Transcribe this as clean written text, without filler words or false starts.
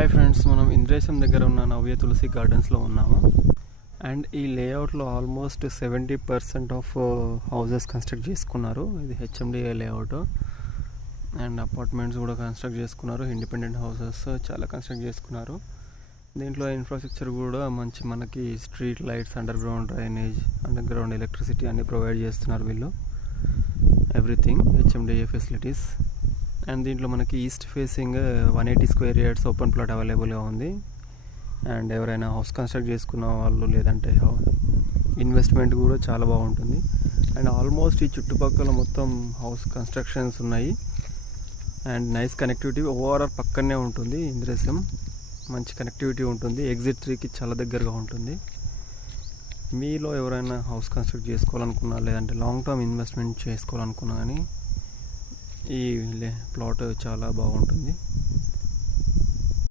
Hi friends, మనం ఇంద్రేశం దగ్గర ఉన్న నవ్య తులసి గార్డెన్స్లో ఉన్నాము. అండ్ ఈ లేఅవుట్లో ఆల్మోస్ట్ 70% ఆఫ్ హౌసెస్ కన్స్ట్రక్ట్ చేసుకున్నారు. ఇది హెచ్ఎండిఏ లేఅవుట్. అండ్ అపార్ట్మెంట్స్ కూడా కన్స్ట్రక్ట్ చేసుకున్నారు. ఇండిపెండెంట్ హౌసెస్ చాలా కన్స్ట్రక్ట్ చేసుకున్నారు. దీంట్లో ఇన్ఫ్రాస్ట్రక్చర్ కూడా మంచి, మనకి street lights, under ground drainage, under ground electricity అన్నీ ప్రొవైడ్ చేస్తున్నారు వీళ్ళు. Everything HMDA facilities. అండ్ దీంట్లో మనకి east facing 180 square yards open plot అవైలబుల్గా ఉంది. అండ్ ఎవరైనా హౌస్ కన్స్ట్రక్ట్ చేసుకున్న వాళ్ళు, లేదంటే ఇన్వెస్ట్మెంట్ కూడా చాలా బాగుంటుంది. అండ్ ఆల్మోస్ట్ ఈ చుట్టుపక్కల మొత్తం హౌస్ కన్స్ట్రక్షన్స్ ఉన్నాయి. అండ్ నైస్ కనెక్టివిటీ ఓవరాల్ పక్కనే ఉంటుంది. ఇంద్రేశం మంచి కనెక్టివిటీ ఉంటుంది. ఎగ్జిట్ 3కి చాలా దగ్గరగా ఉంటుంది. మీలో ఎవరైనా హౌస్ కన్స్ట్రక్ట్ చేసుకోవాలనుకున్నా, లేదంటే లాంగ్ టర్మ్ ఇన్వెస్ట్మెంట్ చేసుకోవాలనుకున్నా కానీ ఈ ప్లాట్ చాలా బాగుంటుంది.